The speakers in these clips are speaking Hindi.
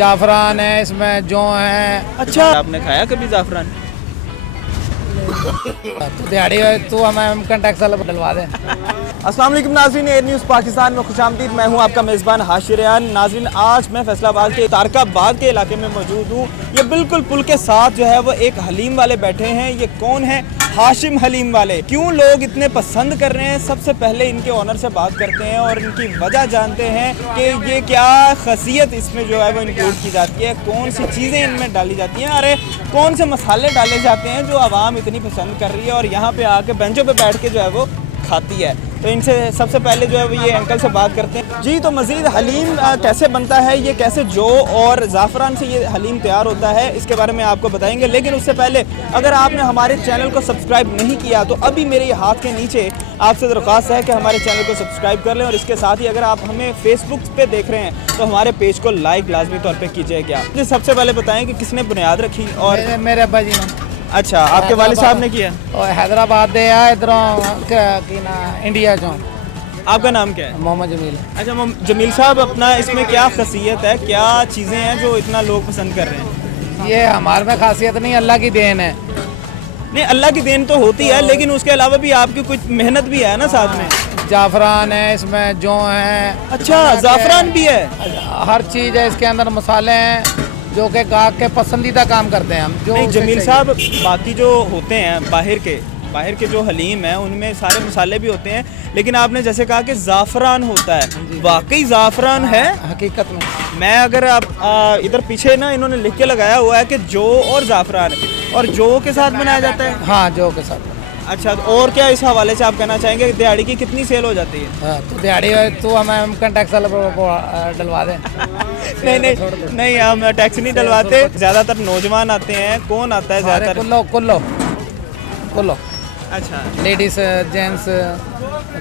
जाफरान है, इसमें जौ है। अच्छा, आपने खाया कभी जाफरान? तो दिहाड़ी तो हमें कंटेक्ट वाला डलवा दें। अस्सलाम वालेकुम नाज़रीन, एयर न्यूज़ पाकिस्तान में खुशामदीद। मैं हूं आपका मेज़बान हाशिरियान। नाज़रीन, आज मैं फैसलाबाद के तारकाबाद के इलाके में मौजूद हूं। ये बिल्कुल पुल के साथ जो है वो एक हलीम वाले बैठे हैं। ये कौन है? हाशिम हलीम वाले। क्यों लोग इतने पसंद कर रहे हैं? सबसे पहले इनके ऑनर से बात करते हैं और इनकी वजह जानते हैं कि ये क्या खासियत इसमें जो है वो इंक्लूड की जाती है, कौन सी चीज़ें इनमें डाली जाती हैं, अरे कौन से मसाले डाले जाते हैं जो आवाम इतनी पसंद कर रही है और यहाँ पे आके बेंचों पे बैठ के जो है वो खाती है। तो इनसे सबसे पहले जो है वो ये अंकल से बात करते हैं। जी, तो मज़ीद हलीम कैसे बनता है, ये कैसे जौ और ज़ाफ़रान से ये हलीम तैयार होता है, इसके बारे में आपको बताएंगे। लेकिन उससे पहले अगर आपने हमारे चैनल को सब्सक्राइब नहीं किया तो अभी मेरे हाथ के नीचे आपसे दरख्वास्त है कि हमारे चैनल को सब्सक्राइब कर लें। और इसके साथ ही अगर आप हमें फेसबुक पे देख रहे हैं तो हमारे पेज को लाइक लाजमी तौर पर कीजिएगा। जी, सबसे पहले बताएँ कि किसने बुनियाद रखी? और मेरे अब्बा जी ने। अच्छा, आपके वालिद साहब ने किया? और हैदराबाद दे आए इधरों इंडिया चो। आपका नाम क्या है? मोहम्मद जमील। अच्छा जमील साहब, अपना इसमें क्या खासियत है, क्या चीज़ें हैं जो इतना लोग पसंद कर रहे हैं? ये हमारे में खासियत नहीं, अल्लाह की देन है। नहीं, अल्लाह की देन तो होती है, लेकिन उसके अलावा भी आपकी कुछ मेहनत भी है ना साथ में। जाफरान है, इसमें जौ है। अच्छा, जाफरान भी है? हर चीज़ है इसके अंदर, मसाले हैं जो कि गाहक के पसंदीदा काम करते हैं हम। जो नहीं जमील साहब, बाकी जो होते हैं बाहर के जो हलीम है उनमें सारे मसाले भी होते हैं, लेकिन आपने जैसे कहा कि ज़ाफ़रान होता है, वाकई ज़ाफ़रान है हकीकत में? मैं अगर आप इधर पीछे ना इन्होंने लिख के लगाया हुआ है कि जौ और ज़ाफ़रान, और जौ के साथ बनाया जाता है? हाँ, जौ के साथ। अच्छा, तो और क्या इस हवाले से आप कहना चाहेंगे कि दिहाड़ी की कितनी सेल हो जाती है? हाँ, तो दिहाड़ी तो हमें कंटेक्ट वाला डलवा दें। नहीं, हम टैक्स नहीं डलवाते। ज़्यादातर नौजवान आते हैं। कौन आता है ज़्यादातर? कुल्लो। अच्छा, लेडीज जेंट्स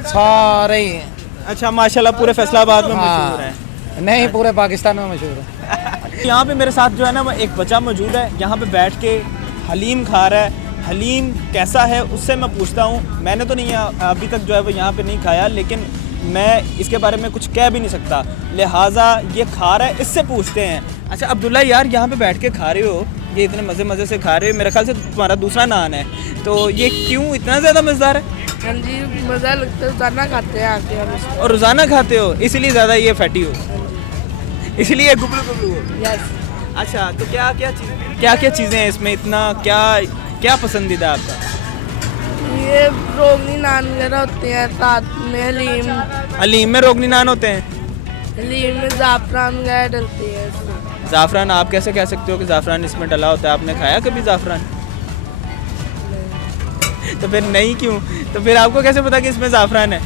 सारे ही। अच्छा, माशाल्लाह पूरे फैसलाबाद में मशहूर है? नहीं, पूरे पाकिस्तान में मशहूर है। यहाँ पे मेरे साथ जो है ना वो एक बच्चा मौजूद है, यहाँ पे बैठ के हलीम खा रहा है। हलीम कैसा है उससे मैं पूछता हूँ। मैंने तो नहीं अभी तक जो है वो यहाँ पे नहीं खाया, लेकिन मैं इसके बारे में कुछ कह भी नहीं सकता, लिहाजा ये खा रहा है, इससे पूछते हैं। अच्छा अब्दुल्ला यार, यहाँ पे बैठ के खा रहे हो, ये इतने मज़े से खा रहे हो, मेरे ख्याल से तुम्हारा दूसरा नान है, तो ये क्यों इतना ज़्यादा मज़ेदार है? हाँ जी, मज़ा लगता है, रोज़ाना खाते हैं आके हम इसको। और रोज़ाना खाते हो इसीलिए ज़्यादा ये फैटी हो, इसलिए गुबलू हो? यस। अच्छा, तो क्या क्या चीज़ें हैं इसमें, इतना क्या पसंदीदा आपका? ये रोगनी नान वगैरह होते हैं, साथ में हलीम में रोगनी नान होते हैं? हलीम में ज़ाफ़रान वगैरह डलती है इसमें। ज़ाफ़रान आप कैसे कह सकते हो कि ज़ाफ़रान इसमें डला होता है? आपने खाया कभी ज़ाफ़रान? तो फिर नहीं क्यों? तो फिर आपको कैसे पता कि इसमें ज़ाफ़रान है?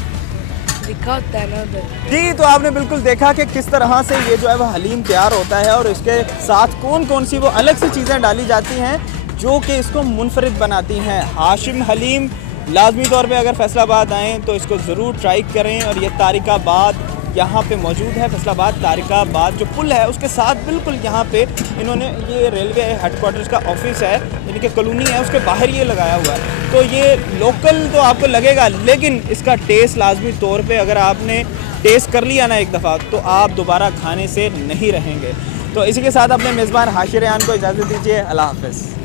लिखा होता है ना उधर। जी, तो आपने बिल्कुल देखा कि किस तरह से ये जो है वो हलीम तैयार होता है और इसके साथ कौन सी वो अलग सी चीज़ें डाली जाती हैं जो कि इसको मुनफरिद बनाती हैं। हाशिम हलीम लाजमी तौर पे अगर फैसलाबाद आएँ तो इसको ज़रूर ट्राई करें। और ये तारिकाबाद यहाँ पे मौजूद है, फैसलाबाद तारिकाबाद जो पुल है उसके साथ बिल्कुल यहाँ पे इन्होंने ये रेलवे हेडक्वार्टर्स का ऑफिस है, यानी कि कॉलोनी है, उसके बाहर ये लगाया हुआ है। तो ये लोकल तो आपको लगेगा, लेकिन इसका टेस्ट लाजमी तौर पे अगर आपने टेस्ट कर लिया ना एक दफ़ा तो आप दोबारा खाने से नहीं रहेंगे। तो इसी के साथ अपने मेज़बान हाशिरियान को इजाज़त दीजिए। अल्लाह हाफ़िज़।